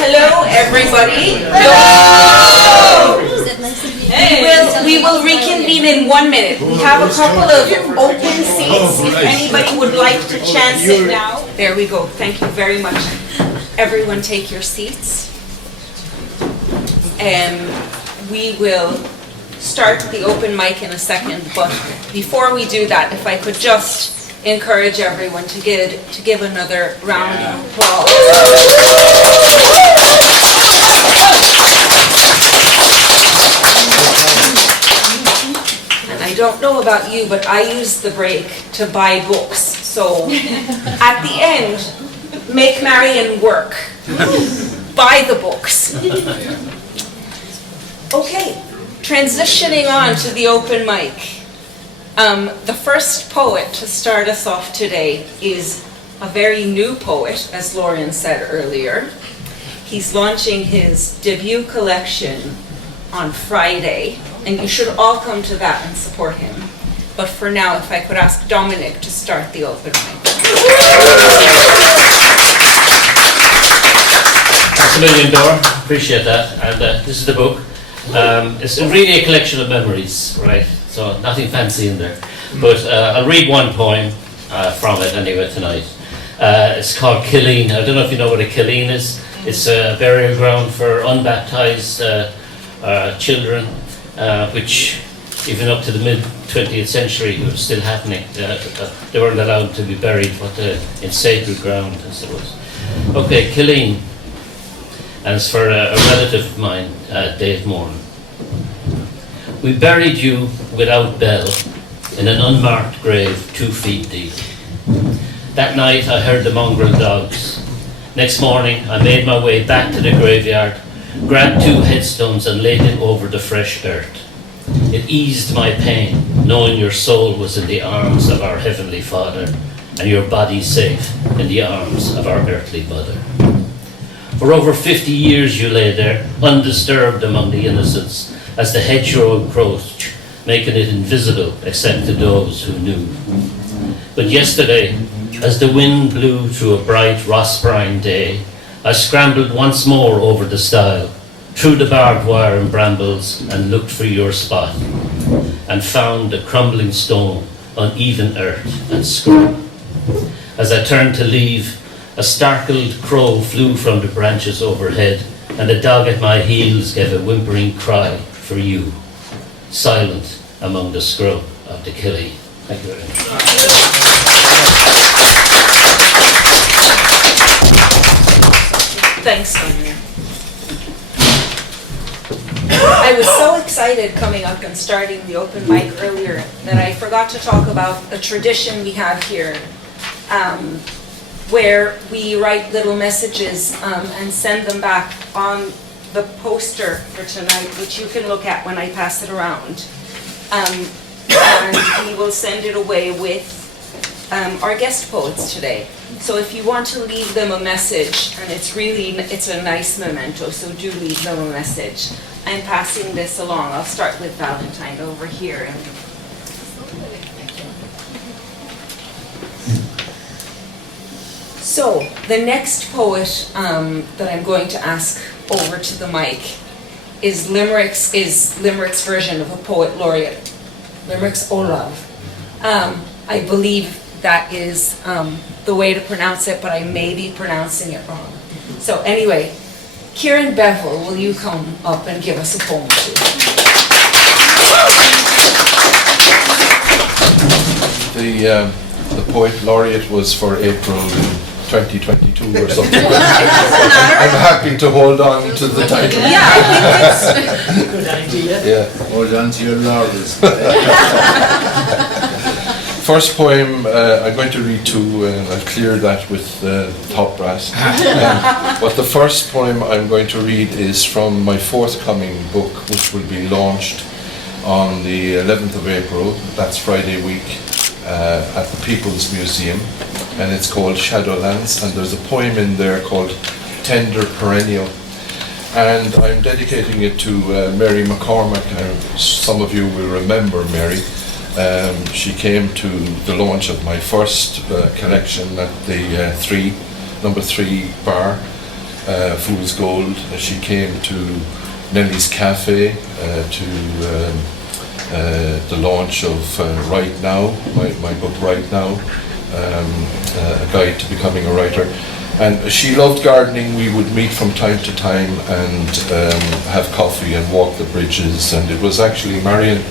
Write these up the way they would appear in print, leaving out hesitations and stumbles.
Hello, everybody. Hello. We will reconvene in 1 minute. We have a couple of open seats. If anybody would like to chance it now. There we go. Thank you very much. Everyone take your seats. We will start the open mic in a second, but before we do that, if I could just encourage everyone to give another round of applause. And I don't know about you, but I use the break to buy books. So at the end, make merry and work. Buy the books. Okay, transitioning on to the open mic. The first poet to start us off today is a very new poet, as Lorian said earlier. He's launching his debut collection on Friday, and you should all come to that and support him. But for now, if I could ask Dominic to start the open mic. Thanks a million, Dora. Appreciate that. And this is the book. It's really a collection of memories, right? So nothing fancy in there. But I'll read one poem from it anyway tonight. It's called Killeen. I don't know if you know what a Killeen is. It's a burial ground for unbaptized children, which even up to the mid-20th century was still happening. They weren't allowed to be buried in sacred ground, I suppose. Okay, Killeen. And it's for a relative of mine, Dave Moran. We buried you without bell in an unmarked grave 2 feet deep. That night I heard the mongrel dogs. Next morning I made my way back to the graveyard, grabbed 2 headstones and laid them over the fresh earth. It eased my pain, knowing your soul was in the arms of our Heavenly Father and your body safe in the arms of our earthly mother. For over 50 years you lay there, undisturbed among the innocents, as the hedgerow approached, making it invisible except to those who knew. But yesterday, as the wind blew through a bright Rossbrine day, I scrambled once more over the stile, through the barbed wire and brambles, and looked for your spot, and found a crumbling stone, uneven earth and scrub. As I turned to leave, a startled crow flew from the branches overhead, and a dog at my heels gave a whimpering cry for you, silent among the scrub of the Killie. Thank you very much. Thanks, Sonia. I was so excited coming up and starting the open mic earlier that I forgot to talk about a tradition we have here, where we write little messages and send them back on the poster for tonight, which you can look at when I pass it around. And we will send it away with our guest poets today. So if you want to leave them a message, and it's a nice memento, so do leave them a message. I'm passing this along. I'll start with Valentine over here. So, the next poet that I'm going to ask over to the mic is Limerick's version of a poet laureate, Limerick's Olav. I believe that is the way to pronounce it, but I may be pronouncing it wrong. So anyway, Kieran Bevel, will you come up and give us a poem too? The poet laureate was for April 2022 or something. I'm happy to hold on to the title. Yeah, I think it's good idea. Yeah. Hold on to your laurels. First poem I'm going to read two, and I've cleared that with top brass. But the first poem I'm going to read is from my forthcoming book, which will be launched on the 11th of April. That's Friday week at the People's Museum. And it's called Shadowlands, and there's a poem in there called Tender Perennial, and I'm dedicating it to Mary McCormack. Some of you will remember Mary. She came to the launch of my first collection at the number 3 bar, Fool's Gold. She came to Nelly's Cafe to the launch of Right Now, my book Right Now, a guide to becoming a writer. And she loved gardening. We would meet from time to time and have coffee and walk the bridges. And it was actually Marion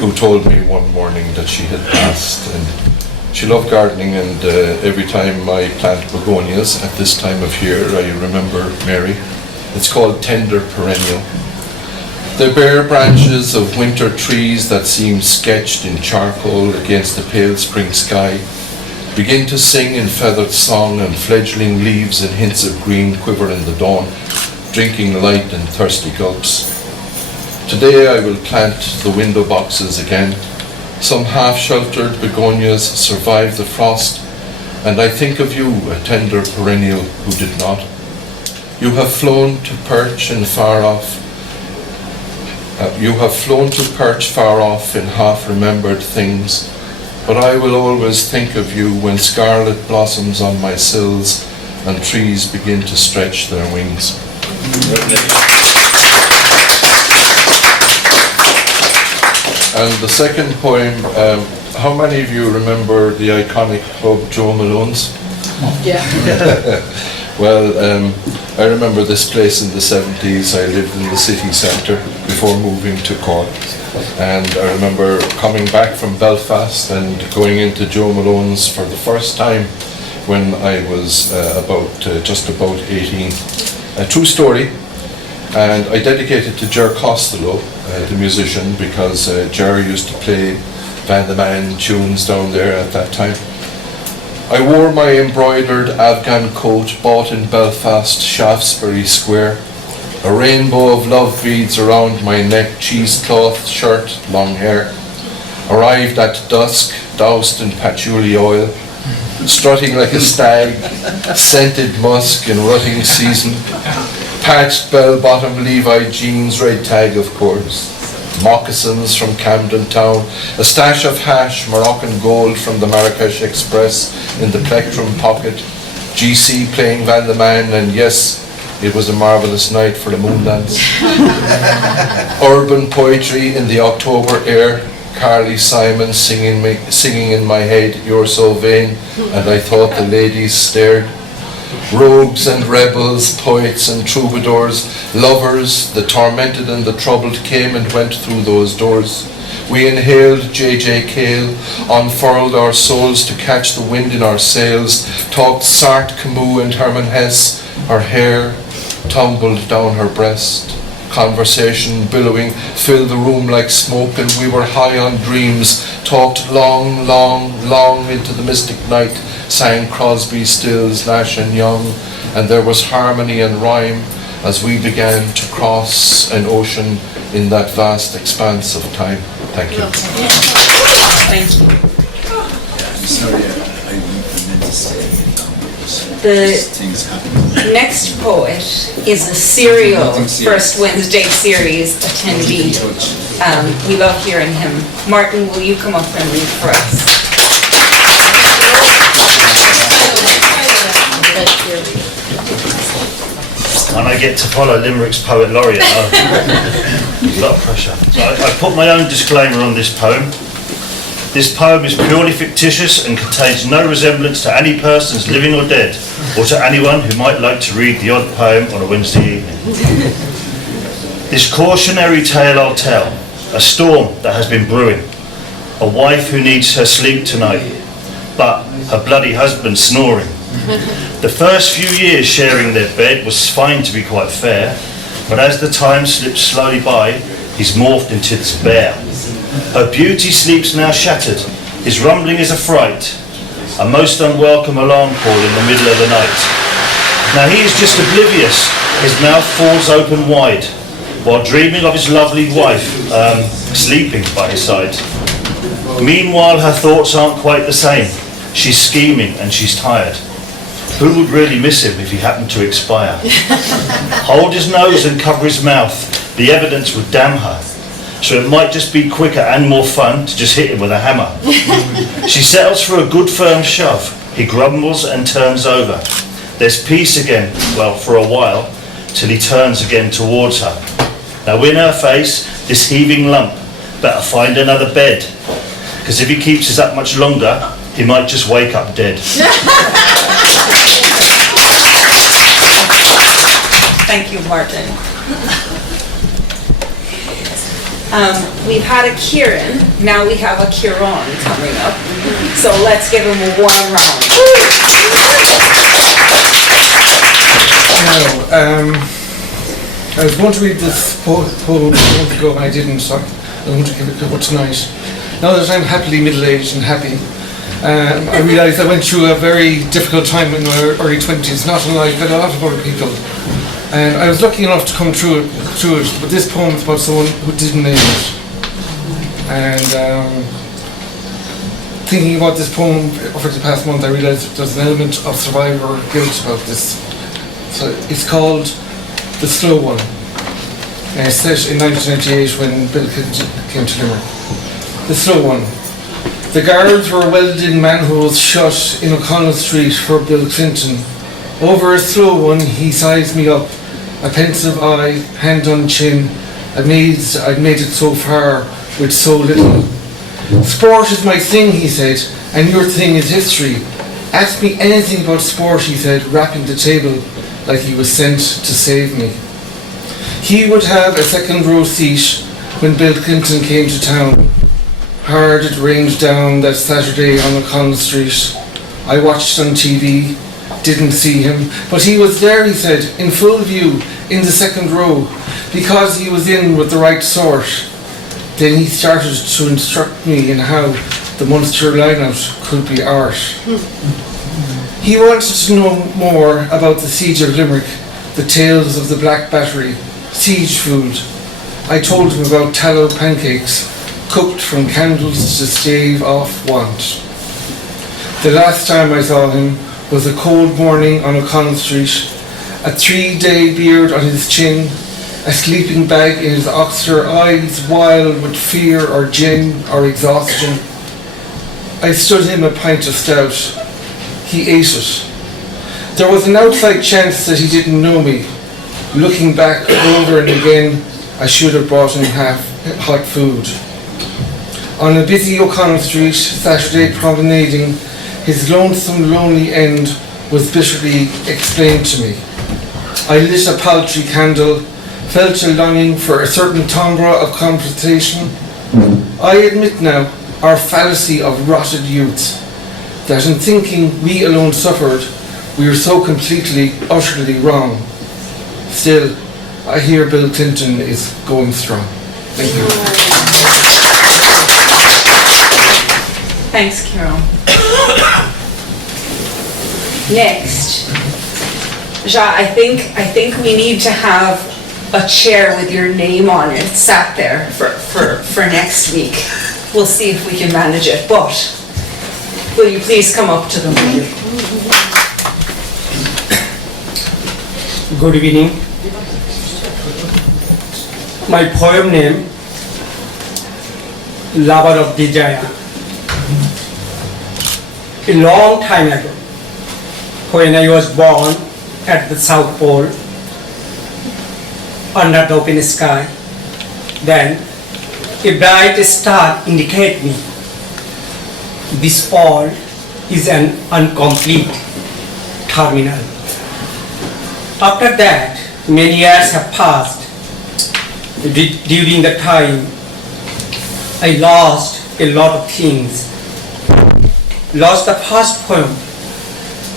who told me one morning that she had passed. And she loved gardening, and every time I plant begonias at this time of year, I remember Mary. It's called tender perennial. The bare branches of winter trees that seem sketched in charcoal against the pale spring sky begin to sing in feathered song, and fledgling leaves and hints of green quiver in the dawn, drinking light and thirsty gulps. Today I will plant the window boxes again. Some half-sheltered begonias survive the frost, and I think of you, a tender perennial who did not. You have flown to perch in far off. You have flown to perch far off in half-remembered things, but I will always think of you when scarlet blossoms on my sills and trees begin to stretch their wings. And the second poem, how many of you remember the iconic club Joe Malone's? Yeah. Well, I remember this place in the 70s. I lived in the city centre before moving to Cork. And I remember coming back from Belfast and going into Joe Malone's for the first time when I was just about 18. A true story. And I dedicated to Ger Costello, the musician, because Ger used to play Van the Man tunes down there at that time. I wore my embroidered Afghan coat bought in Belfast, Shaftesbury Square, a rainbow of love beads around my neck, cheesecloth shirt, long hair. Arrived at dusk, doused in patchouli oil, strutting like a stag, scented musk in rutting season, patched bell-bottom Levi jeans, red tag of course, moccasins from Camden Town, a stash of hash, Moroccan gold from the Marrakesh Express in the plectrum pocket, GC playing Van the Man, and yes, it was a marvellous night for a moon dance. Urban poetry in the October air, Carly Simon singing in my head, "You're so vain," and I thought the ladies stared. Rogues and rebels, poets and troubadours, lovers, the tormented and the troubled came and went through those doors. We inhaled J.J. Cale, unfurled our souls to catch the wind in our sails, talked Sartre, Camus and Hermann Hesse. Her hair tumbled down her breast. Conversation billowing filled the room like smoke, and we were high on dreams, talked long, long, long into the mystic night, sang Crosby, Stills, Nash and Young, and there was harmony and rhyme as we began to cross an ocean in that vast expanse of time. Thank you. Thank you. Sorry, I meant to say The things happen. next poet is a serial First Wednesday series attendee. We love hearing him. Martin, will you come up and read for us? And I get to follow Limerick's poet laureate. A lot of pressure. So I put my own disclaimer on this poem. This poem is purely fictitious and contains no resemblance to any persons living or dead, or to anyone who might like to read the odd poem on a Wednesday evening. This cautionary tale I'll tell, a storm that has been brewing, a wife who needs her sleep tonight, but her bloody husband snoring. The first few years sharing their bed was fine to be quite fair, but as the time slips slowly by, he's morphed into despair. Her beauty sleeps now shattered, his rumbling is a fright, a most unwelcome alarm call in the middle of the night. Now he is just oblivious, his mouth falls open wide, while dreaming of his lovely wife, sleeping by his side. Meanwhile her thoughts aren't quite the same, she's scheming and she's tired. Who would really miss him if he happened to expire? Hold his nose and cover his mouth, the evidence would damn her. So it might just be quicker and more fun to just hit him with a hammer. She settles for a good firm shove. He grumbles and turns over. There's peace again, well, for a while, till he turns again towards her. Now in her face, this heaving lump, better find another bed, because if he keeps us that much longer, he might just wake up dead. Thank you, Martin. We've had a Kieran, now we have a Kieran coming up. So let's give him a warm round. I was going to read this poem a month ago and I didn't, so I'm going to give it a go tonight. Now that I'm happily middle-aged and happy, I realised I went through a very difficult time in my early 20s, not unlike a lot of other people. And I was lucky enough to come through it, but this poem is about someone who didn't name it. And thinking about this poem over the past month, I realised there's an element of survivor guilt about this. So it's called The Slow One. And it's set in 1998 when Bill Clinton came to Limerick. The Slow One. The guards were welding manholes shut in O'Connell Street for Bill Clinton. Over a slow one, he sized me up, a pensive eye, hand on chin, amazed I'd made it so far with so little. Sport is my thing, he said, and your thing is history. Ask me anything about sport, he said, rapping the table like he was sent to save me. He would have a second row seat when Bill Clinton came to town. Hard it rained down that Saturday on O'Connell Street. I watched on TV, didn't see him, but he was there, he said, in full view, in the second row, because he was in with the right sort. Then he started to instruct me in how the Munster line-out could be art. He wanted to know more about the siege of Limerick, the tales of the Black Battery, siege food. I told him about tallow pancakes, cooked from candles to stave off want. The last time I saw him was a cold morning on O'Connell Street, a 3-day beard on his chin, a sleeping bag in his oxter, eyes wild with fear or gin or exhaustion. I stood him a pint of stout. He ate it. There was an outside chance that he didn't know me. Looking back over and again, I should have brought him hot food. On a busy O'Connell Street, Saturday promenading, his lonesome, lonely end was bitterly explained to me. I lit a paltry candle, felt a longing for a certain timbre of conversation. I admit now our fallacy of rotted youth, that in thinking we alone suffered, we were so completely, utterly wrong. Still, I hear Bill Clinton is going strong. Thank you. Thanks, Carol. Next, Ja, I think we need to have a chair with your name on it sat there for next week. We'll see if we can manage it, but will you please come up to the mic? Good evening. My poem name, Lover of Desire. A long time ago, when I was born at the South Pole, under the open sky, then a bright star indicated me this all is an incomplete terminal. After that, many years have passed. During the time, I lost a lot of things. Lost the first poem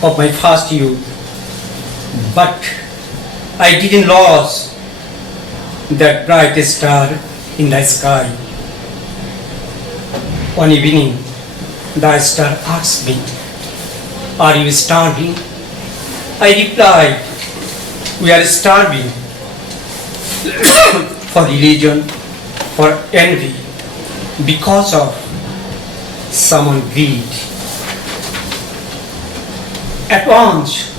of my first youth, but I didn't lose that bright star in the sky. One evening, the star asked me, "Are you starving?" I replied, "We are starving for religion, for envy, because of someone greed." At once,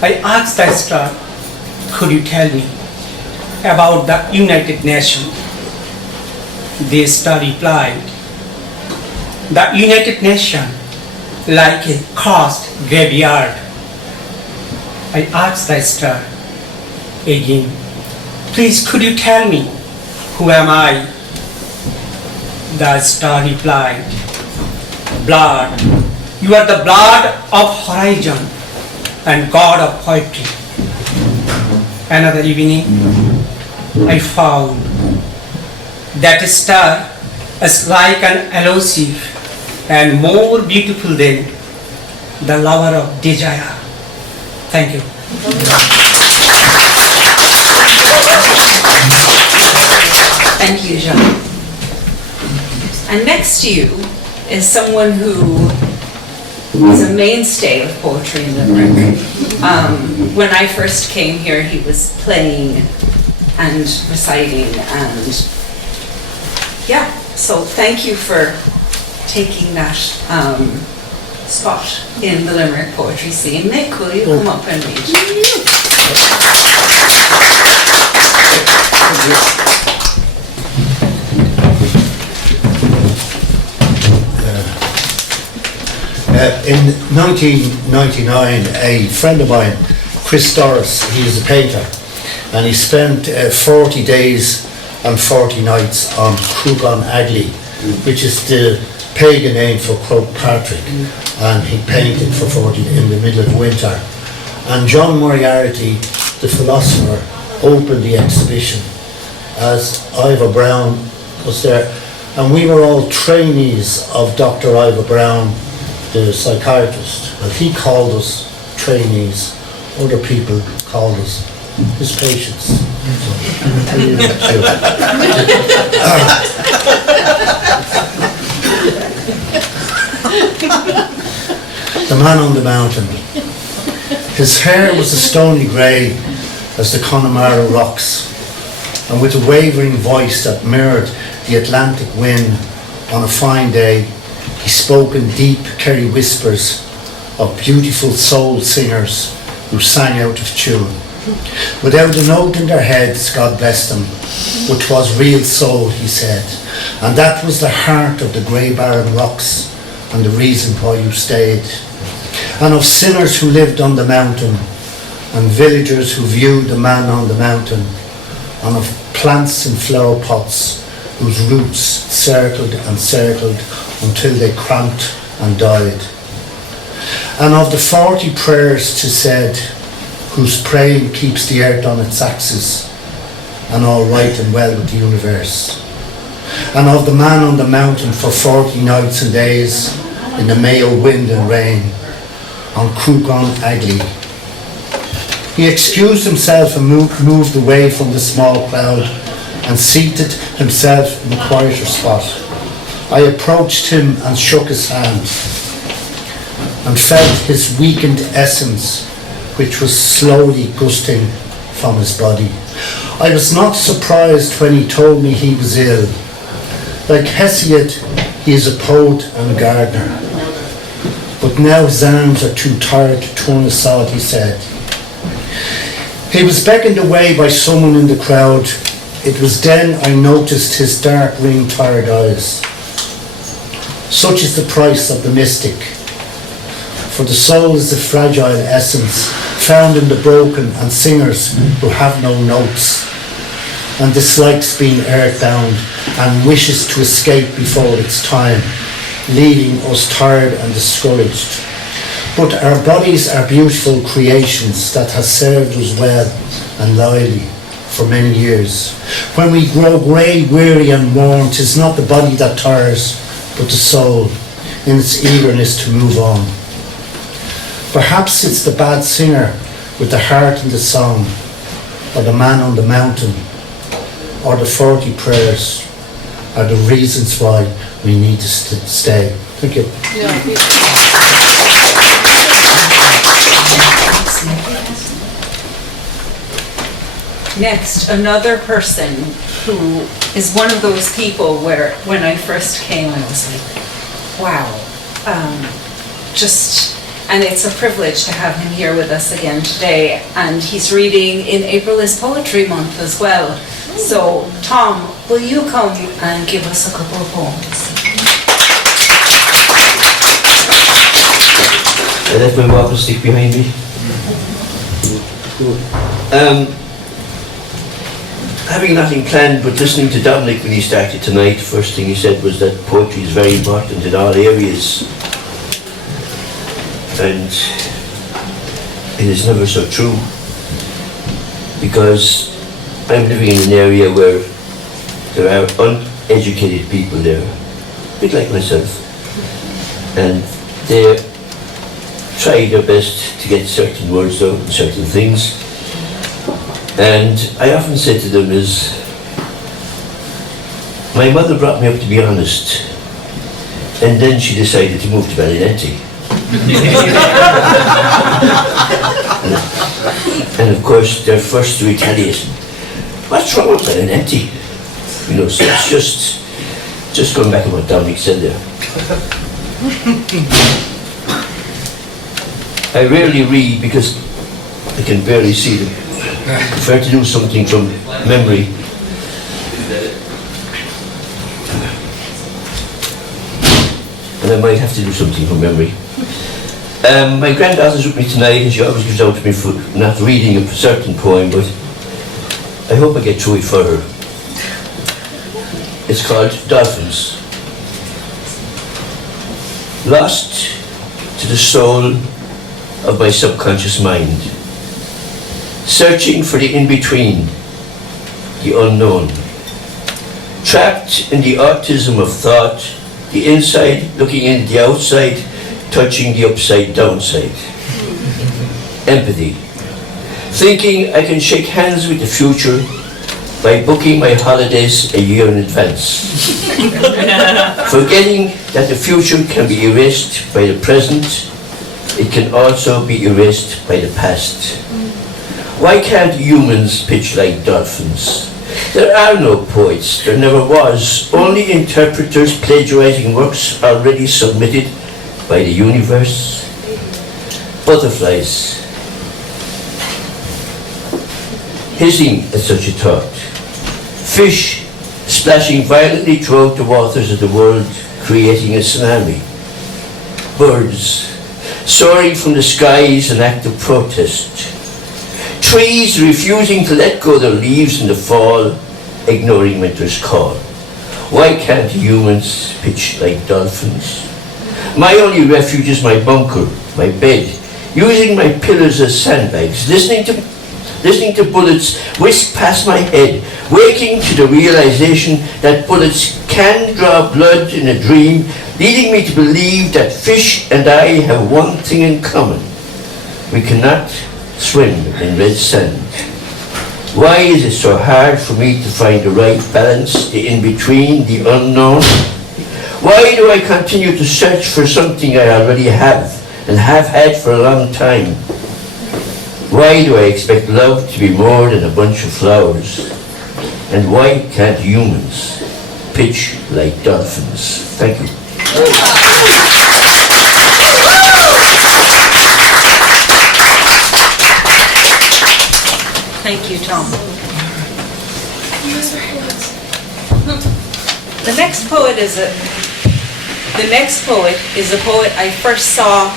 I asked the star, "Could you tell me about the United Nations?" The star replied, "The United Nations, like a cursed graveyard, I asked the star again, please could you tell me, who am I? The star replied, blood. You are the blood of horizon and god of poetry. Another evening, I found that star is like an elusive and more beautiful than the lover of desire. Thank you. Thank you, Jean. And next to you is someone who is a mainstay of poetry in Limerick. When I first came here, he was playing and reciting, and yeah, so thank you for taking that spot in the Limerick poetry scene. Nick, will you come up and read? In 1999, a friend of mine, Chris Doris, he is a painter, and he spent 40 days and 40 nights on Cruachan Agley, which is the pagan name for Croagh Patrick, and he painted for 40 in the middle of winter. And John Moriarty, the philosopher, opened the exhibition as Ivor Brown was there, and we were all trainees of Dr. Ivor Brown, the psychiatrist. Well, he called us trainees, other people called us his patients. The man on the mountain. His hair was a stony grey as the Connemara rocks, and with a wavering voice that mirrored the Atlantic wind on a fine day, he spoke in deep Kerry whispers of beautiful soul singers who sang out of tune. Without a note in their heads, God bless them, but 'twas real soul, he said, and that was the heart of the grey barren rocks and the reason why you stayed. And of sinners who lived on the mountain, and villagers who viewed the man on the mountain, and of plants in flower pots whose roots circled and circled until they cramped and died. And of the 40 prayers to said, whose praying keeps the earth on its axis, and all right and well with the universe. And of the man on the mountain for 40 nights and days, in the Mayo wind and rain, on Cruachan Agley. He excused himself and moved away from the small crowd and seated himself in a quieter spot. I approached him and shook his hand and felt his weakened essence, which was slowly gusting from his body. I was not surprised when he told me he was ill. Like Hesiod, he is a poet and a gardener. But now his arms are too tired to turn aside, he said. He was beckoned away by someone in the crowd. It was then I noticed his dark ringed tired eyes. Such is the price of the mystic. For the soul is the fragile essence found in the broken and singers who have no notes, and dislikes being earthbound and wishes to escape before its time, leaving us tired and discouraged. But our bodies are beautiful creations that has served us well and loyally for many years. When we grow grey, weary and worn, 'tis not the body that tires, but the soul in its eagerness to move on. Perhaps it's the bad singer with the heart in the song, or the man on the mountain, or the 40 prayers are the reasons why we need to stay. Thank you. Next, another person who is one of those people where when I first came I was like, wow, and it's a privilege to have him here with us again today, and he's reading in April is Poetry Month as well. So Tom, will you come and give us a couple of poems? I left my walking stick behind me. Having nothing planned but listening to Dominic when he started tonight, first thing he said was that poetry is very important in all areas. And it is never so true, because I'm living in an area where there are uneducated people there, a bit like myself, and they try their best to get certain words out and certain things. And I often say to them is, my mother brought me up to be honest, and then she decided to move to Ballynanty. And of course they're first to retaliate. What's wrong with Ballynanty? You know, so it's just going back to what Dominic said there. I rarely read because I can barely see them. I prefer to do something from memory. And I might have to do something from memory. My granddaughter's with me tonight, and she always gives out to me for not reading a certain poem, but I hope I get through it for her. It's called Dolphins. Lost to the soul of my subconscious mind, searching for the in-between, the unknown, trapped in the autism of thought, the inside looking in the outside, touching the upside downside. Empathy, thinking I can shake hands with the future by booking my holidays a year in advance. Forgetting that the future can be erased by the present, it can also be erased by the past. Why can't humans pitch like dolphins? There are no poets, there never was, only interpreters plagiarizing works already submitted by the universe. Butterflies, hissing at such a thought. Fish splashing violently throughout the waters of the world, creating a tsunami. Birds soaring from the skies in act of protest. Trees refusing to let go their leaves in the fall, ignoring winter's call. Why can't humans pitch like dolphins? My only refuge is my bunker, my bed, using my pillows as sandbags, listening to bullets whisk past my head, waking to the realization that bullets can draw blood in a dream, leading me to believe that fish and I have one thing in common. We cannot swim in red sand. Why is it so hard for me to find the right balance, the in-between, the unknown? Why do I continue to search for something I already have and have had for a long time? Why do I expect love to be more than a bunch of flowers? And why can't humans pitch like dolphins? Thank you. Thank you, Tom. The next poet is a poet I first saw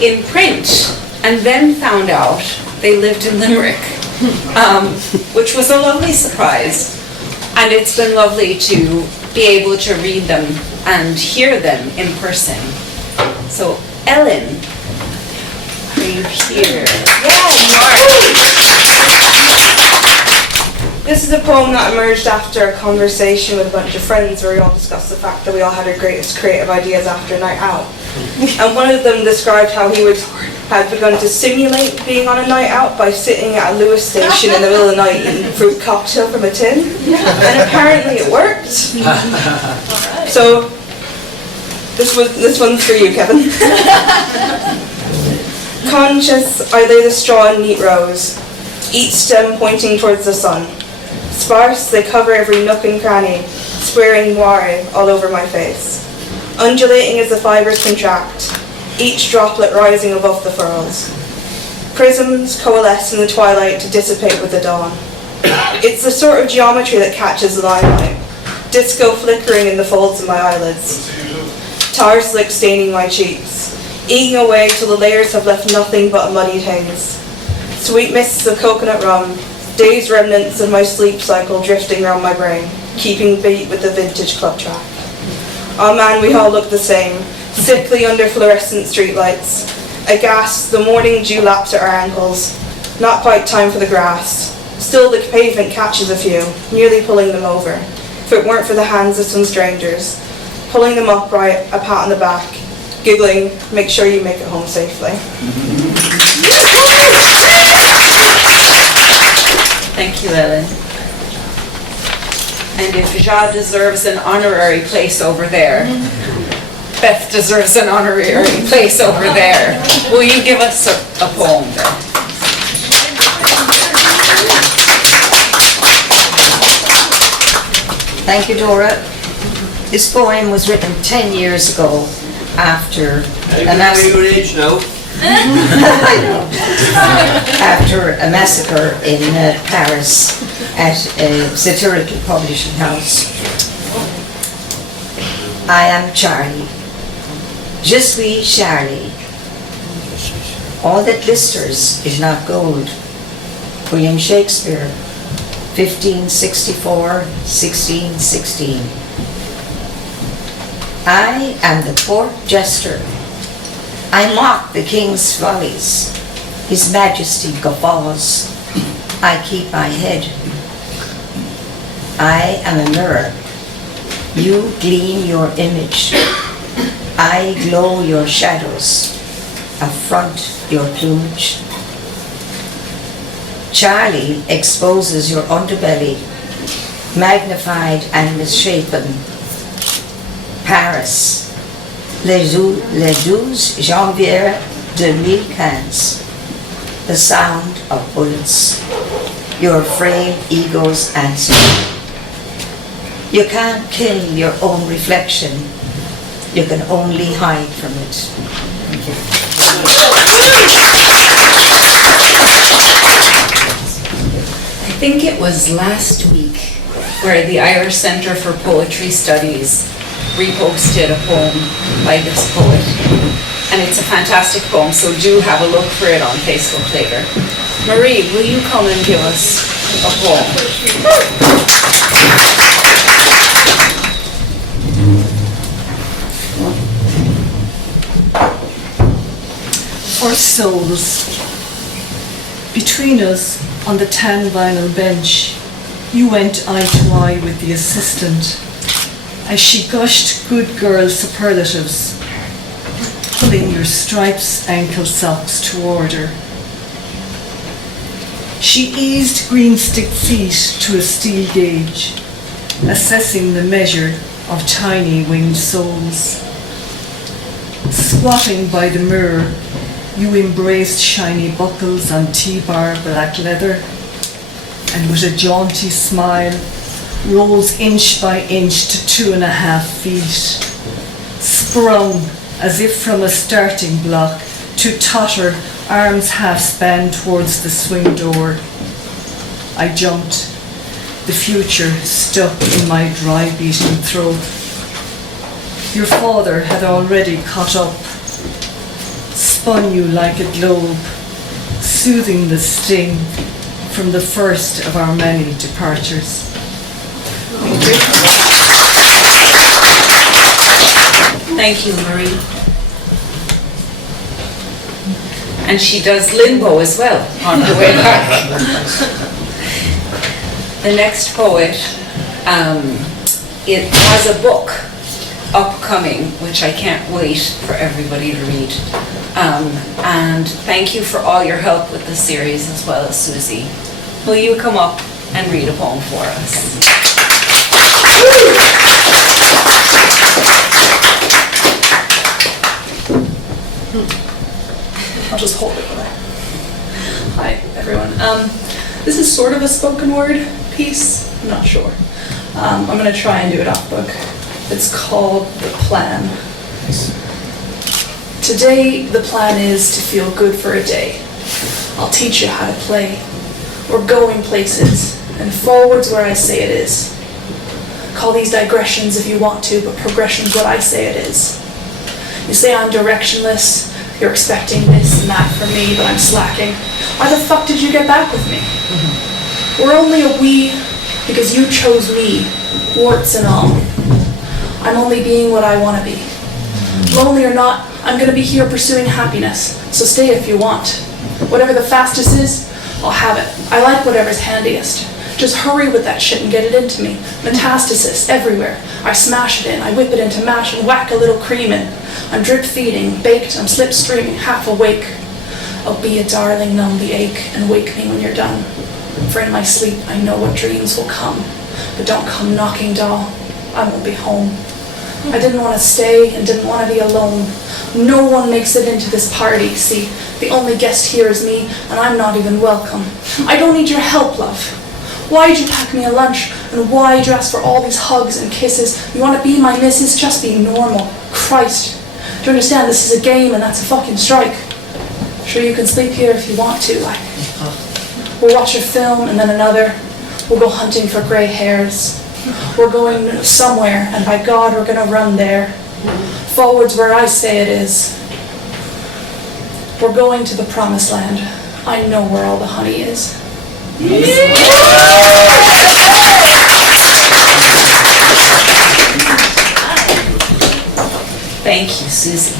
in print and then found out they lived in Limerick, which was a lovely surprise. And it's been lovely to be able to read them and hear them in person. So, Ellen, are you here? Yeah, you are. This is a poem that emerged after a conversation with a bunch of friends where we all discussed the fact that we all had our greatest creative ideas after a night out. And one of them described how he had begun to simulate being on a night out by sitting at a Lewis station in the middle of the night eating a fruit cocktail from a tin. And apparently it worked. So this one's for you, Kevin. Conscious, I lay the straw in neat rows, each stem pointing towards the sun. Sparse, they cover every nook and cranny, spraying moire all over my face. Undulating as the fibres contract, each droplet rising above the furrows. Prisms coalesce in the twilight to dissipate with the dawn. It's the sort of geometry that catches the limelight, disco flickering in the folds of my eyelids. Tar slick staining my cheeks, eating away till the layers have left nothing but a muddied haze. Sweet mists of coconut rum, days remnants of my sleep cycle drifting round my brain, keeping beat with the vintage club track. Oh man, we all look the same, sickly under fluorescent streetlights. Aghast, the morning dew laps at our ankles. Not quite time for the grass. Still the pavement catches a few, nearly pulling them over. If it weren't for the hands of some strangers, pulling them upright, a pat on the back, giggling, make sure you make it home safely. Thank you, Ellen. And if Ja deserves an honorary place over there, Beth deserves an honorary place over there. Will you give us a poem then? Thank you, Dora. This poem was written 10 years ago after a massacre. After a massacre in Paris at a satirical publishing house. I am Charlie. Je suis Charlie. All that glisters is not gold. William Shakespeare, 1564, 1616. I am the court jester. I mock the king's follies. His majesty guffaws. I keep my head. I am a mirror. You gleam your image. I glow your shadows. Affront your plumage. Charlie exposes your underbelly, magnified and misshapen. Paris, le 12 janvier 2015. The sound of bullets. Your frail ego's answer. You can't kill your own reflection. You can only hide from it. Thank you. I think it was last week where the Irish Centre for Poetry Studies reposted a poem by this poet. And it's a fantastic poem, so do have a look for it on Facebook later. Marie, will you come and give us a poem? Our souls. Between us, on the tan vinyl bench, you went eye to eye with the assistant as she gushed good girl superlatives, pulling your stripes ankle socks toward her. She eased green stick feet to a steel gauge, assessing the measure of tiny winged soles. Squatting by the mirror, you embraced shiny buckles on T-bar black leather, and with a jaunty smile, rose inch by inch to 2.5 feet, sprung as if from a starting block to totter, arms half-span towards the swing door. I jumped, the future stuck in my dry beating throat. Your father had already caught up, spun you like a globe, soothing the sting from the first of our many departures. Thank you, Marie. And she does limbo as well on her way back. The next poet, it has a book upcoming, which I can't wait for everybody to read. And thank you for all your help with the series, as well as Susie. Will you come up and read a poem for us? I'll just hold it there. Hi, everyone. This is sort of a spoken word piece. I'm not sure. I'm going to try and do it off book. It's called The Plan. Today, the plan is to feel good for a day. I'll teach you how to play. We're going places, and forward's where I say it is. Call these digressions if you want to, but progression's what I say it is. You say I'm directionless, You're expecting this and that from me, but I'm slacking. Why the fuck did you get back with me? We're only a we because you chose me, warts and all. I'm only being what I want to be. Lonely or not, I'm going to be here pursuing happiness, so stay if you want. Whatever the fastest is, I'll have it. I like whatever's handiest. Just hurry with that shit and get it into me. Metastasis everywhere. I smash it in, I whip it into mash and whack a little cream in. I'm drip feeding, baked, I'm slipstreaming, half awake. Oh, be a darling, numb the ache, and wake me when you're done. For in my sleep, I know what dreams will come. But don't come knocking, doll. I won't be home. I didn't want to stay and didn't want to be alone. No one makes it into this party, see. The only guest here is me, and I'm not even welcome. I don't need your help, love. Why'd you pack me a lunch, and why'd you ask for all these hugs and kisses? You want to be my missus? Just be normal. Christ. Do you understand this is a game and that's a fucking strike? Sure, you can sleep here if you want to, like. We'll watch a film and then another. We'll go hunting for grey hairs. We're going somewhere, and by God, we're gonna run there. Forwards where I say it is. We're going to the promised land. I know where all the honey is. Thank you, Susie.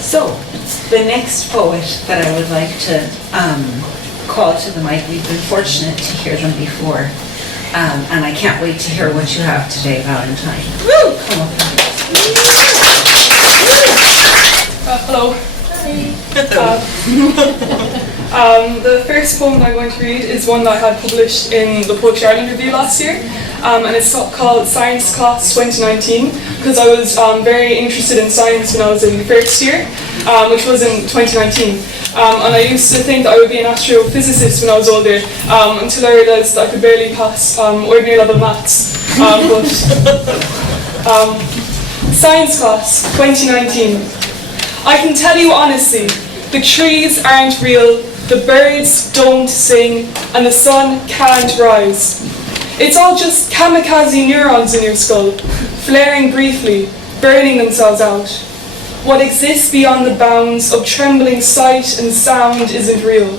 So, the next poet that I would like to call to the mic, we've been fortunate to hear them before, and I can't wait to hear what you have today, Valentine. Woo! Come on. Hello. The first poem I'm going to read is one that I had published in the Poetry Ireland Review last year, and it's called Science Class 2019, because I was very interested in science when I was in first year, which was in 2019. And I used to think that I would be an astrophysicist when I was older, until I realised that I could barely pass ordinary level maths. Science Class 2019. I can tell you honestly, the trees aren't real, the birds don't sing, and the sun can't rise. It's all just kamikaze neurons in your skull, flaring briefly, burning themselves out. What exists beyond the bounds of trembling sight and sound isn't real.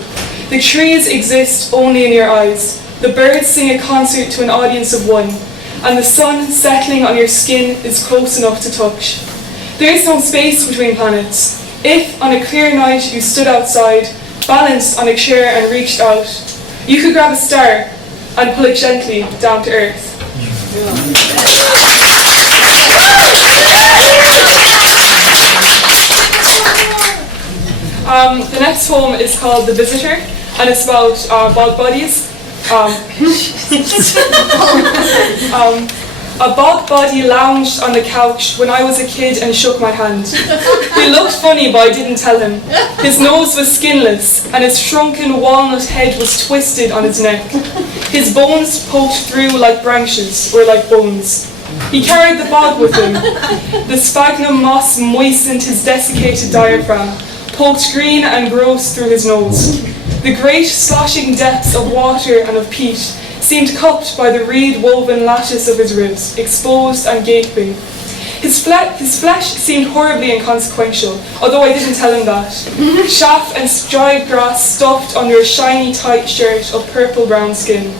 The trees exist only in your eyes. The birds sing a concert to an audience of one, and the sun settling on your skin is close enough to touch. There is no space between planets. If, on a clear night, you stood outside, balanced on a chair and reached out, you could grab a star and pull it gently down to Earth. The next poem is called The Visitor, and it's about bog bodies. A bog body lounged on the couch when I was a kid and shook my hand. He looked funny, but I didn't tell him. His nose was skinless, and his shrunken walnut head was twisted on his neck. His bones poked through like branches, or like bones. He carried the bog with him. The sphagnum moss moistened his desiccated diaphragm, poked green and gross through his nose. The great sloshing depths of water and of peat seemed cupped by the reed-woven lattice of his ribs, exposed and gaping. His flesh seemed horribly inconsequential, although I didn't tell him that. Chaff and dried grass stuffed under a shiny tight shirt of purple-brown skin.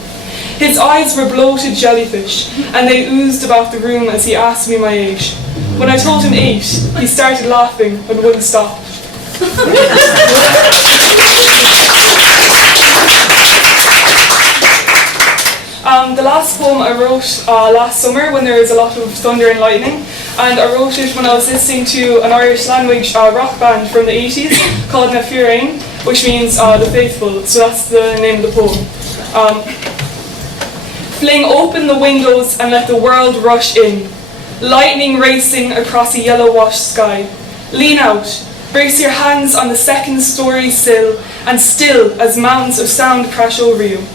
His eyes were bloated jellyfish, and they oozed about the room as he asked me my age. When I told him 8, he started laughing and wouldn't stop. The last poem I wrote last summer when there was a lot of thunder and lightning, and I wrote it when I was listening to an Irish language rock band from the 80s called Na Fiarain, which means the faithful, so that's the name of the poem. Fling open the windows and let the world rush in, lightning racing across a yellow-washed sky. Lean out, brace your hands on the second-story sill, and still as mountains of sound crash over you.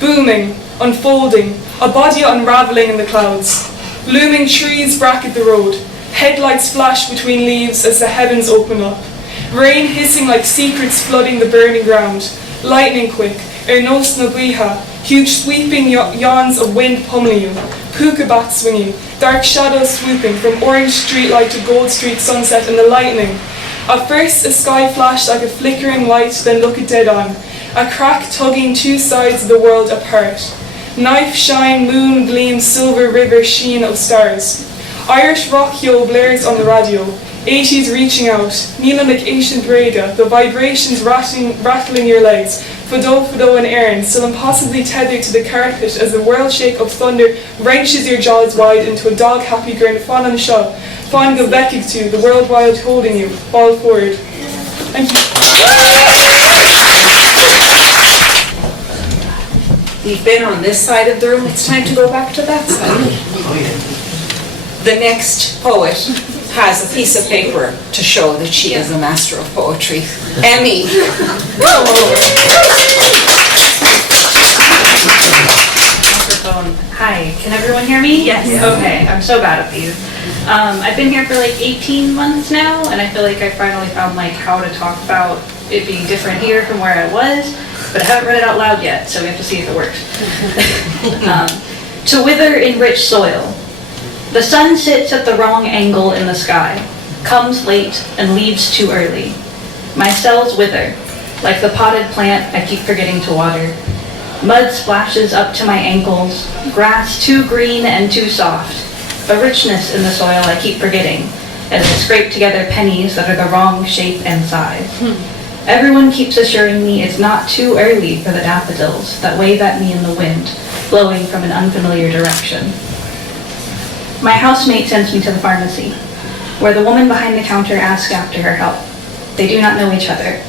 Booming, unfolding, a body unravelling in the clouds. Looming trees bracket the road. Headlights flash between leaves as the heavens open up. Rain hissing like secrets flooding the burning ground. Lightning quick, nos na buiha, huge sweeping yawns of wind pummeling you. puka bats swinging, dark shadows swooping from orange streetlight to gold street sunset and the lightning. At first a sky flashed like a flickering light, then looked dead on, a crack tugging two sides of the world apart. Knife shine, moon gleam, silver river sheen of stars. Irish rock yo blares on the radio, 80s reaching out, Níla McAncient Brega, the vibrations rattling your legs, Fado and Aaron, still impossibly tethered to the carpet as the world shake of thunder wrenches your jaws wide into a dog-happy grin. Fanan Shaw, Fan go vekig to, the world wild holding you, fall forward. Thank you. We've been on this side of the room, it's time to go back to that side. The next poet has a piece of paper to show that she is a master of poetry. Emmy, come over. Microphone. Hi, can everyone hear me? Yes. Okay, I'm so bad at these. I've been here for like 18 months now, and I feel like I finally found like how to talk about it being different here from where I was, but I haven't read it out loud yet, so we have to see if it works. To wither in rich soil. The sun sits at the wrong angle in the sky, comes late and leaves too early. My cells wither, like the potted plant I keep forgetting to water. Mud splashes up to my ankles, grass too green and too soft, a richness in the soil I keep forgetting, as I scrape together pennies that are the wrong shape and size. Everyone keeps assuring me it's not too early for the daffodils that wave at me in the wind, blowing from an unfamiliar direction. My housemate sends me to the pharmacy, where the woman behind the counter asks after her health. They do not know each other.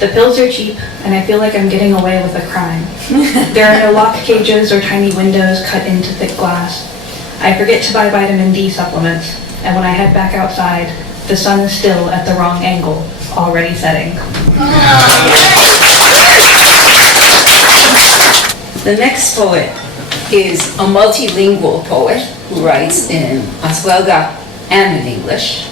The pills are cheap, and I feel like I'm getting away with a crime. There are no lock cages or tiny windows cut into thick glass. I forget to buy vitamin D supplements, and when I head back outside, the sun is still at the wrong angle, already setting. The next poet is a multilingual poet who writes in Oswelga and in English.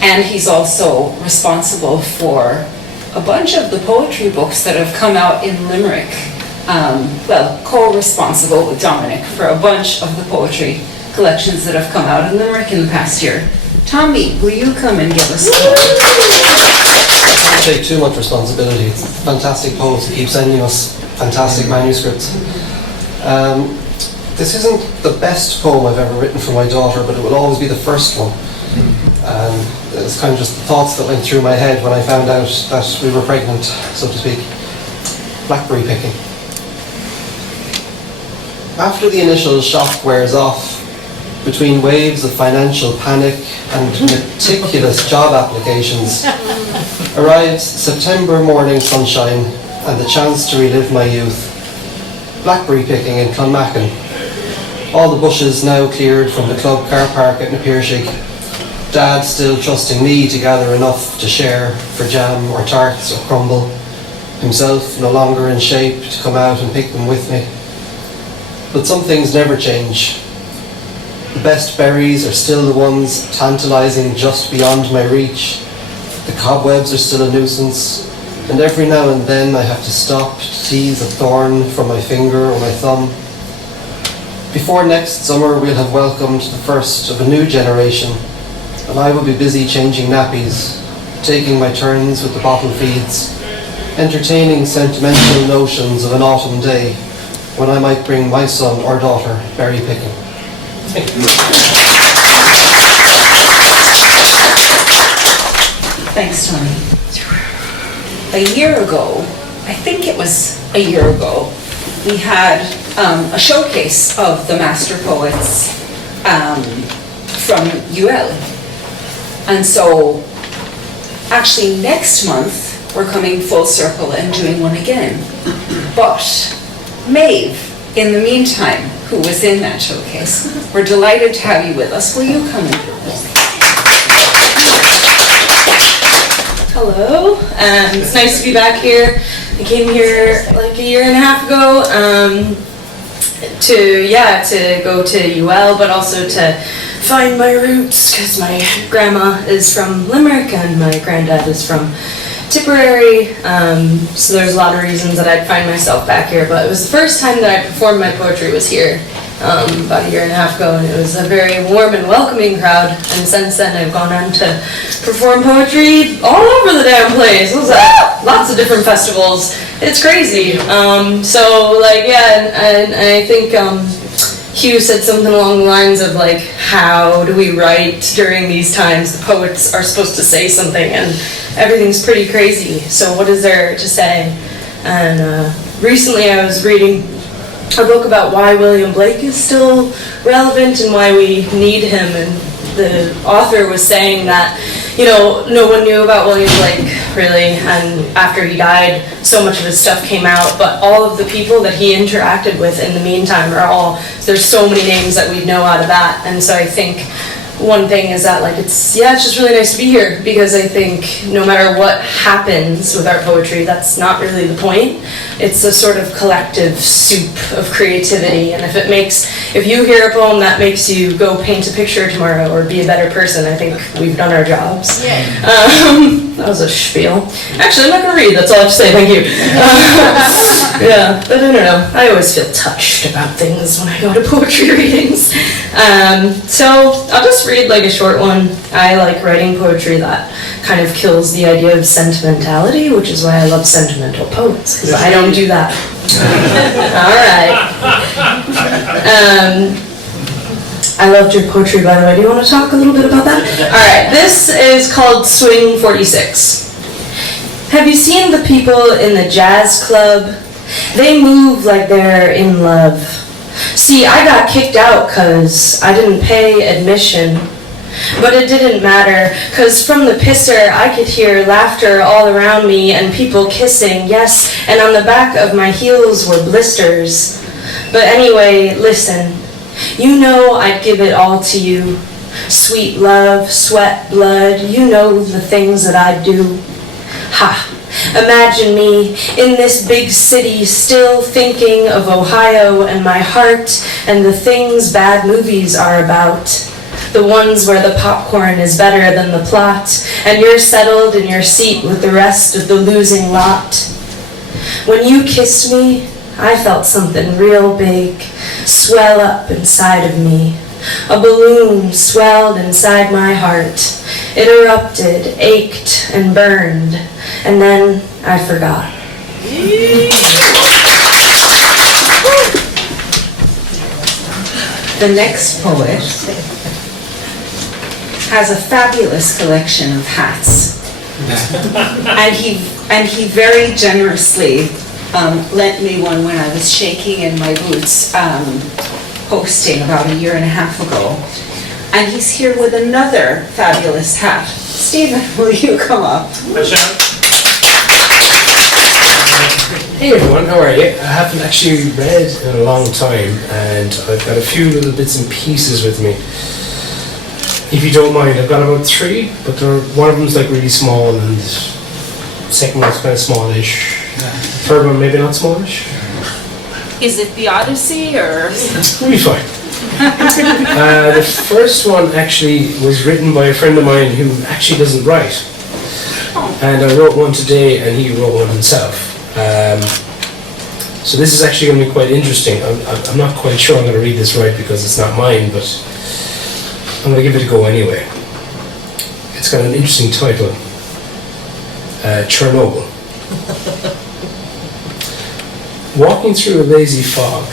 And he's also responsible for a bunch of the poetry books that have come out in Limerick. Co-responsible with Dominic for a bunch of the poetry collections that have come out in Limerick in the past year. Tommy, will you come and give us a I can't take too much responsibility. It's fantastic poets who keep sending us fantastic manuscripts. This isn't the best poem I've ever written for my daughter, but it will always be the first one. It's kind of just the thoughts that went through my head when I found out that we were pregnant, so to speak. Blackberry picking. After the initial shock wears off, between waves of financial panic and meticulous job applications, arrives September morning sunshine and the chance to relive my youth. Blackberry picking in Clonmacon. All the bushes now cleared from the club car park at Napirsig. Dad still trusting me to gather enough to share for jam or tarts or crumble. Himself no longer in shape to come out and pick them with me. But some things never change. The best berries are still the ones tantalizing just beyond my reach. The cobwebs are still a nuisance, and every now and then I have to stop to tease a thorn from my finger or my thumb. Before next summer we'll have welcomed the first of a new generation, and I will be busy changing nappies, taking my turns with the bottle feeds, entertaining sentimental notions of an autumn day when I might bring my son or daughter berry picking. Thanks, Tony. A year ago, I think it was a year ago, we had a showcase of the master poets from UL. And so, actually next month, we're coming full circle and doing one again. But Maeve, in the meantime, who was in that showcase, we're delighted to have you with us. Will you come and do this? Hello, it's nice to be back here. I came here like a year and a half ago to go to UL, but also to find my roots, because my grandma is from Limerick and my granddad is from Tipperary, so there's a lot of reasons that I'd find myself back here, but it was the first time that I performed my poetry was here, about a year and a half ago, and it was a very warm and welcoming crowd. And since then, I've gone on to perform poetry all over the damn place. What was that? Lots of different festivals. It's crazy. So like, yeah, and I think Hugh said something along the lines of like, how do we write during these times? The poets are supposed to say something, and everything's pretty crazy. So what is there to say? And recently I was reading a book about why William Blake is still relevant and why we need him, and the author was saying that, you know, no one knew about William Blake really, and after he died so much of his stuff came out, but all of the people that he interacted with in the meantime are all, there's so many names that we know out of that. And so I think one thing is that like it's just really nice to be here, because I think no matter what happens with our poetry, that's not really the point. It's a sort of collective soup of creativity, and if you hear a poem that makes you go paint a picture tomorrow or be a better person, I think we've done our jobs. That was a spiel. Actually, I'm not going to read, that's all I have to say, thank you. Yeah, but I don't know, I always feel touched about things when I go to poetry readings. So I'll just read like a short one. I like writing poetry that kind of kills the idea of sentimentality, which is why I love sentimental poets, because I don't do that. Alright. I loved your poetry, by the way. Do you want to talk a little bit about that? Alright, this is called Swing 46. Have you seen the people in the jazz club? They move like they're in love. See, I got kicked out because I didn't pay admission. But it didn't matter, because from the pisser I could hear laughter all around me and people kissing, yes, and on the back of my heels were blisters. But anyway, listen, you know I'd give it all to you. Sweet love, sweat, blood, you know the things that I'd do. Ha! Imagine me in this big city still thinking of Ohio and my heart and the things bad movies are about. The ones where the popcorn is better than the plot, and you're settled in your seat with the rest of the losing lot. When you kissed me, I felt something real big swell up inside of me. A balloon swelled inside my heart. It erupted, ached, and burned, and then I forgot. The next poet has a fabulous collection of hats. and he very generously lent me one when I was shaking in my boots hosting about a year and a half ago. And he's here with another fabulous hat. Stephen, will you come up? Hey everyone, how are you? I haven't actually read in a long time, and I've got a few little bits and pieces with me. If you don't mind, I've got about 3, but one of them's like really small, and the second one's kind of smallish. Third one maybe not smallish. Is it the Odyssey or? We'll be fine. The first one actually was written by a friend of mine who actually doesn't write. And I wrote one today and he wrote one himself. So this is actually going to be quite interesting. I'm not quite sure I'm going to read this right because it's not mine, but I'm going to give it a go anyway. It's got an interesting title. Chernobyl. Walking through a lazy fog,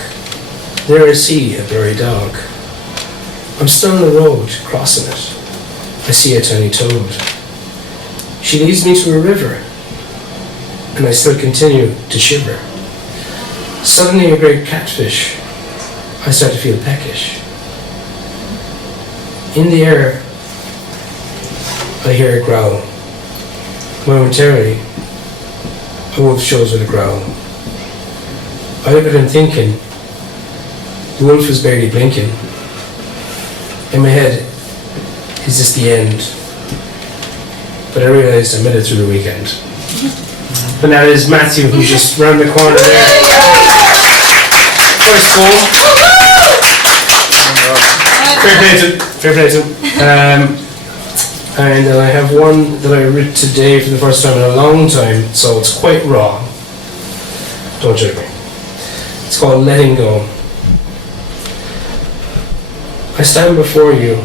there I see a blurry dog. I'm still on the road, crossing it. I see a tiny toad. She leads me to a river, and I still continue to shiver. Suddenly a great catfish, I start to feel peckish. In the air, I hear a growl. Momentarily, a wolf shows with a growl. I look at him thinking, the wolf was barely blinking. In my head, is this the end? But I realised I made it through the weekend. And that is Matthew, who's just round the corner there. First poem. Fair play to him. And then I have one that I read today for the first time in a long time, so it's quite raw. Don't judge me. It's called Letting Go. I stand before you,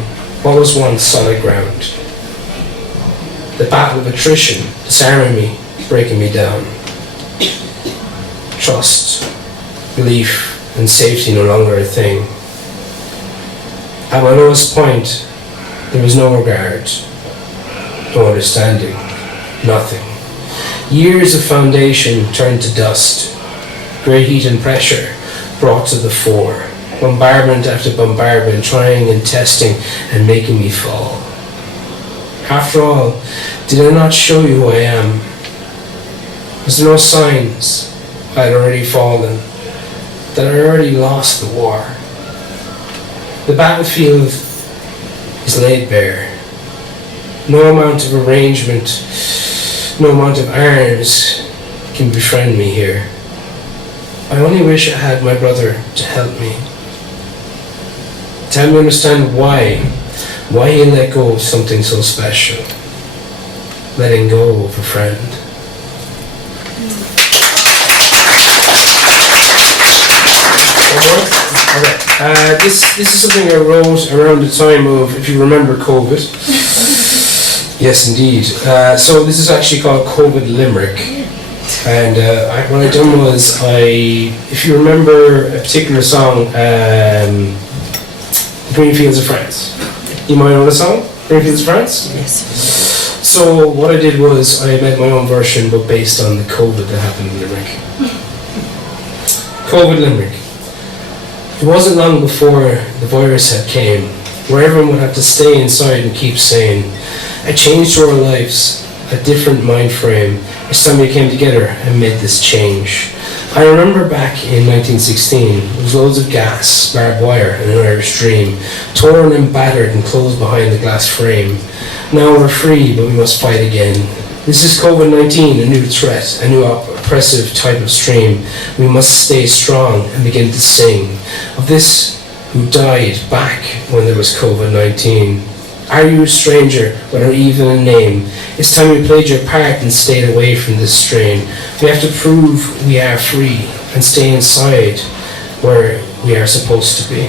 what was once solid ground. The battle of attrition, disarming me, breaking me down. Trust, belief, and safety no longer a thing. At my lowest point, there was no regard, no understanding, nothing. Years of foundation turned to dust. Great heat and pressure brought to the fore. Bombardment after bombardment, trying and testing and making me fall. After all, did I not show you who I am? Was there no signs I had already fallen, that I already lost the war? The battlefield is laid bare. No amount of arrangement, no amount of arms can befriend me here. I only wish I had my brother to help me. To help me understand why he let go of something so special. Letting go of a friend. Okay. This is something I wrote around the time of, if you remember, COVID. Yes, indeed. So this is actually called COVID Limerick. And what I done was, if you remember a particular song, Green Fields of France. You might know the song, Green Fields of France? Yes. So what I did was, I made my own version, but based on the COVID that happened in Limerick. COVID Limerick. It wasn't long before the virus had came, where everyone would have to stay inside and keep sane. A change to our lives, a different mind frame. Each time we came together and made this change. I remember back in 1916, there was loads of gas, barbed wire and an Irish dream, torn and battered and closed behind the glass frame. Now we're free, but we must fight again. This is COVID-19, a new threat, a new oppressive type of stream. We must stay strong and begin to sing of this who died back when there was COVID-19. Are you a stranger without even a name? It's time we played your part and stayed away from this strain. We have to prove we are free and stay inside where we are supposed to be.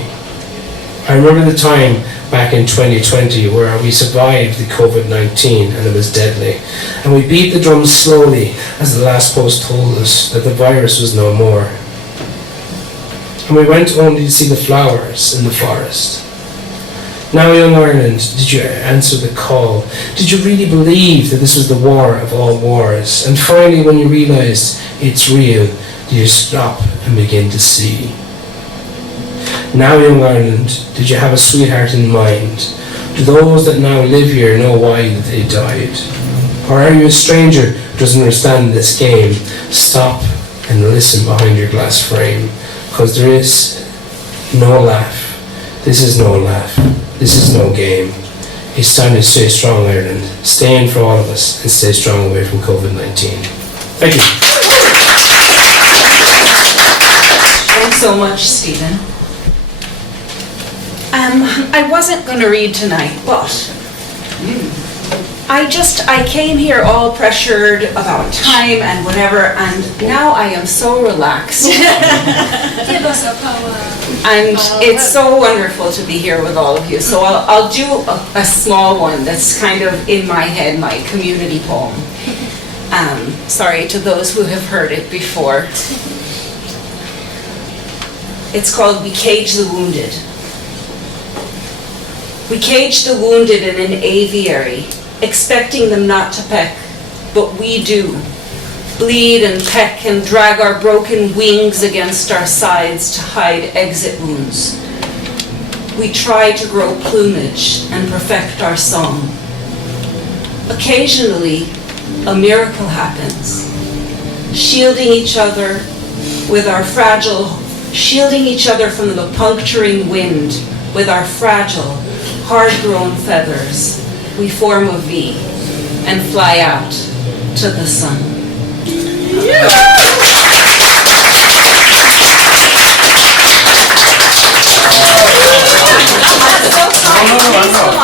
I remember the time back in 2020 where we survived the COVID-19 and it was deadly. And we beat the drums slowly as the last post told us that the virus was no more. And we went only to see the flowers in the forest. Now, young Ireland, did you answer the call? Did you really believe that this was the war of all wars? And finally, when you realised it's real, did you stop and begin to see? Now, young Ireland, did you have a sweetheart in mind? Do those that now live here know why they died? Or are you a stranger who doesn't understand this game? Stop and listen behind your glass frame, because there is no laugh. This is no laugh. This is no game. It's time to stay strong, Ireland. Stay in for all of us and stay strong away from COVID-19. Thank you. Thanks so much, Stephen. I wasn't going to read tonight, but I came here all pressured about time and whatever, and now I am so relaxed. Give us a poem. And it's so wonderful to be here with all of you. So I'll do a small one that's kind of in my head, my community poem. Sorry to those who have heard it before. It's called We Cage the Wounded. We cage the wounded in an aviary, expecting them not to peck, but we do. Bleed and peck and drag our broken wings against our sides to hide exit wounds. We try to grow plumage and perfect our song. Occasionally, a miracle happens, shielding each other from the puncturing wind with our fragile, hard-grown feathers. We form a V and fly out to the sun.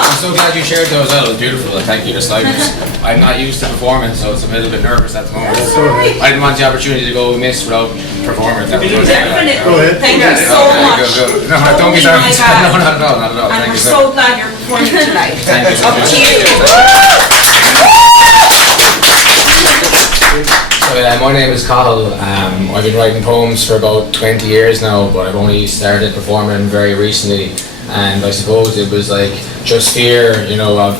I'm so glad glad you shared those out. It was beautiful. Thank you. Just like I'm not used to performing, so it's a little bit nervous at the moment. So I didn't want the opportunity to go miss without performing. That was Definitely. Go ahead. Thank you so much. Good. No, don't be Totally sorry. my No, bad. not at all. Not at all. And Thank we're you so glad you're performing tonight. Thank you so Up much. to you. So, my name is Cathal. I've been writing poems for about 20 years now, but I've only started performing very recently. And I suppose it was like just fear, you know, of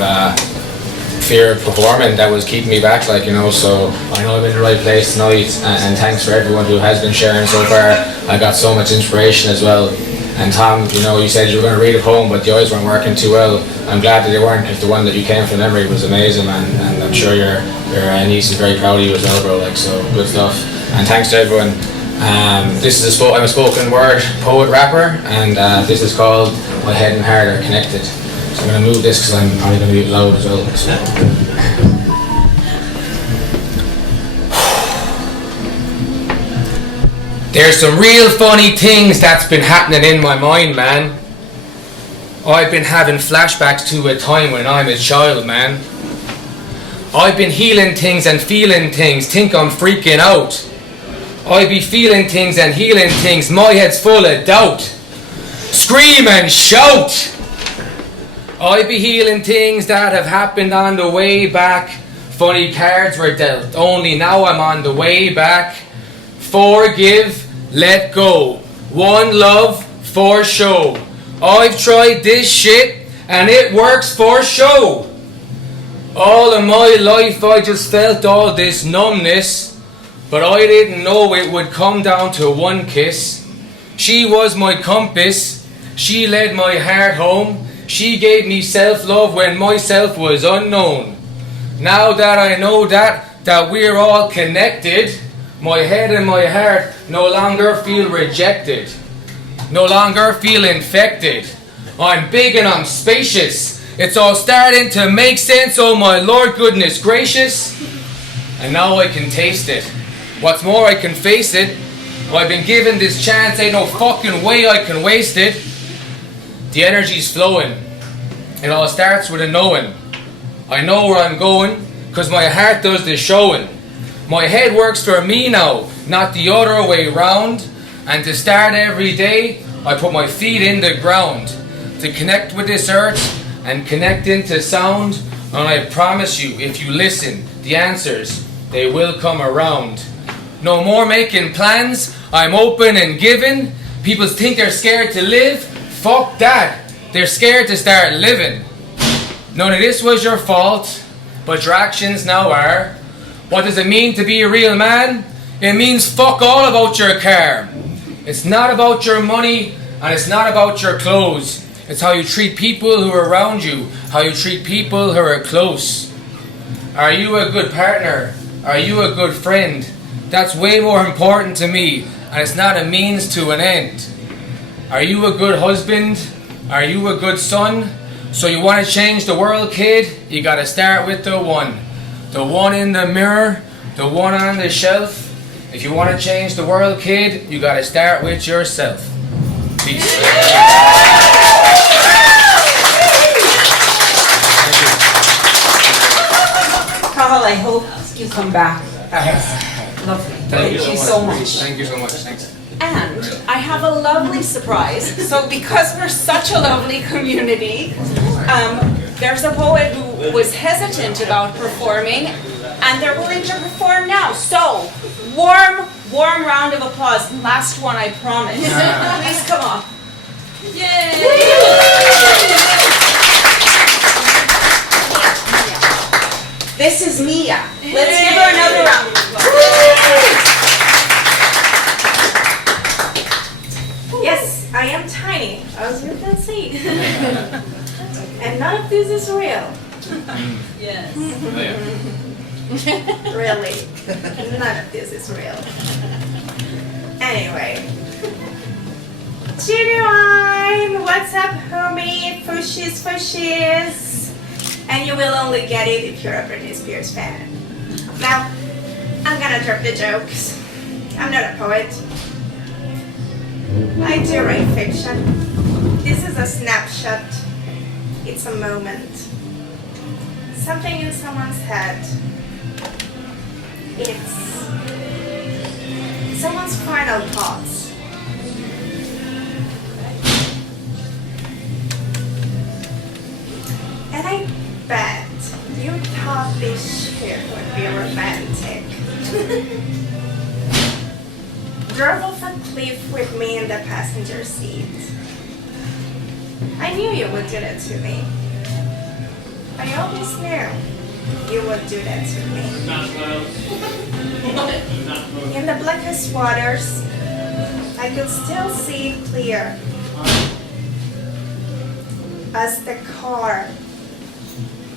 fear of performing that was keeping me back, like, you know. So I know I'm in the right place tonight, and thanks for everyone who has been sharing so far. I got so much inspiration as well. And Tom, you know, you said you were going to read a poem, but the eyes weren't working too well. I'm glad that they weren't, because the one that you came from memory was amazing, and I'm sure your niece is very proud of you as well, bro. Like, so good stuff. And thanks to everyone. This is I'm a spoken word poet rapper, and this is called My Head and Heart Are Connected. So I'm going to move this because I'm probably going to be loud as well. So. There's some real funny things that's been happening in my mind, man. I've been having flashbacks to a time when I'm a child, man. I've been healing things and feeling things, think I'm freaking out. I be feeling things and healing things, my head's full of doubt. Scream and shout! I be healing things that have happened on the way back. Funny cards were dealt, only now I'm on the way back. Forgive, let go. One love, for show. I've tried this shit and it works for show. All of my life I just felt all this numbness, but I didn't know it would come down to one kiss. She was my compass, she led my heart home, she gave me self-love when myself was unknown. Now that I know that we're all connected, my head and my heart no longer feel rejected, no longer feel infected. I'm big and I'm spacious. It's all starting to make sense, oh my Lord, goodness gracious. And now I can taste it. What's more, I can face it. I've been given this chance, ain't no fucking way I can waste it. The energy's flowing. It all starts with a knowing. I know where I'm going, cause my heart does the showing. My head works for me now, not the other way round. And to start every day, I put my feet in the ground. To connect with this earth and connect into sound. And I promise you, if you listen, the answers, they will come around. No more making plans, I'm open and giving. People think they're scared to live. Fuck that, they're scared to start living. None of this was your fault, but your actions now are. What does it mean to be a real man? It means fuck all about your car. It's not about your money, and it's not about your clothes. It's how you treat people who are around you, how you treat people who are close. Are you a good partner? Are you a good friend? That's way more important to me, and it's not a means to an end. Are you a good husband? Are you a good son? So you want to change the world, kid? You gotta start with the one. The one in the mirror, the one on the shelf. If you want to change the world, kid, you gotta start with yourself. Peace. Cathal, I hope you come back. That was lovely. Thank you so much. Thank you so much. Thanks. And I have a lovely surprise. So because we're such a lovely community, there's a poet who was hesitant about performing, and they're willing to perform now. So, warm round of applause. Last one, I promise. Please come up. Yay! This is Mia. Let's give her another round of applause. Yes, I am tiny, as you can see. And none of this is real. Yes. Really. None of this is real. Anyway. Genuine! What's up, homie? Fushies. And you will only get it if you're a Britney Spears fan. Now, I'm gonna drop the jokes. I'm not a poet. I do write fiction. This is a snapshot. It's It's a moment. Something in someone's head. It's someone's final thoughts. And I bet you thought this shit would be romantic. Drove off a cliff with me in the passenger seat. I knew you would do that to me. I always knew you would do that to me. In the blackest waters, I could still see it clear. As the car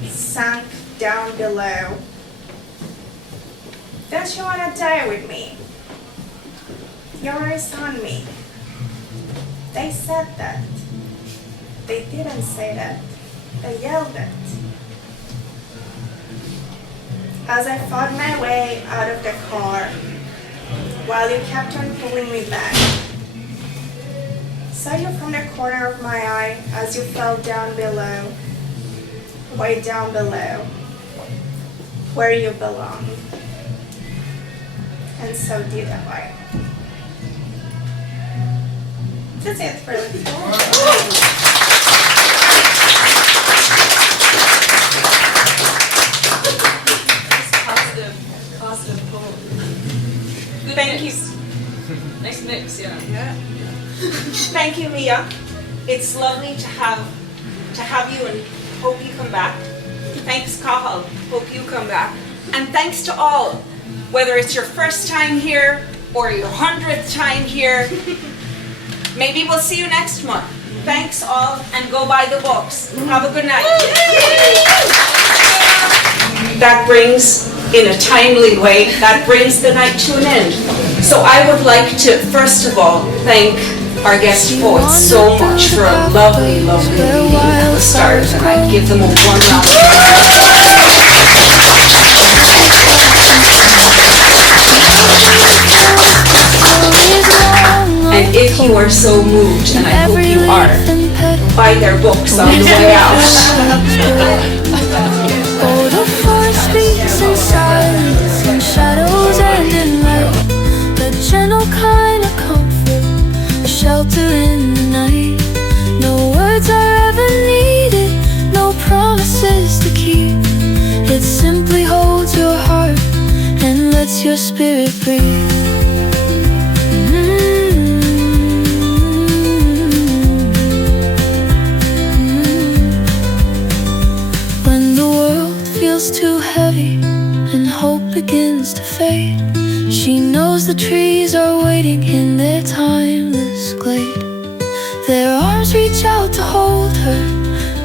sank down below. Don't you want to die with me? Your eyes on me. They said that. They didn't say that. They yelled it. As I fought my way out of the car, while you kept on pulling me back, saw you from the corner of my eye as you fell down below, way down below, where you belong. And so did I. That's it, really. Positive poem. Good Thank mix. Nice mix, yeah. Thank you, Mia. It's lovely to have you, and hope you come back. Thanks, Cathal. Hope you come back. And thanks to all, whether it's your first time here or your 100th time here. Maybe we'll see you next month. Thanks all, and go buy the books. Have a good night. That brings, in a timely way, that brings the night to an end. So I would like to, first of all, thank our guest poets so much for a lovely, lovely reading at the start, and I'd give them a warm round of applause. And if you are so moved, and I hope you are, buy their books on the way out. Oh, the forest speaks in silence, in shadows and in light. The gentle kind of comfort, a shelter in the night. No words are ever needed, no promises to keep. It simply holds your heart and lets your spirit breathe. Too heavy and hope begins to fade. She knows the trees are waiting in their timeless glade. Their arms reach out to hold her,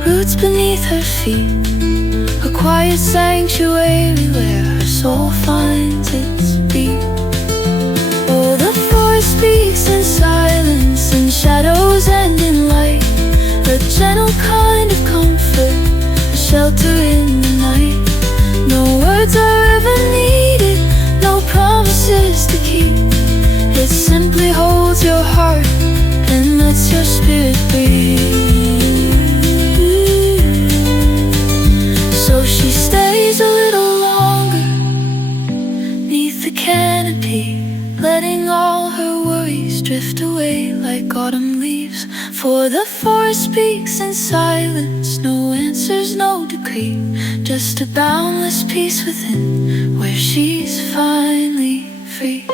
roots beneath her feet. A quiet sanctuary where her soul finds its beat. Oh, the forest speaks in silence, in shadows and in light. A gentle kind of comfort, a shelter in the night. No words are ever needed, no promises to keep. It simply holds your heart and lets your spirit breathe. So she stays a little longer neath the canopy, letting all her worries drift away like autumn leaves. For the forest speaks in silence, no answers, no decree, just a boundless peace within, where she's finally free.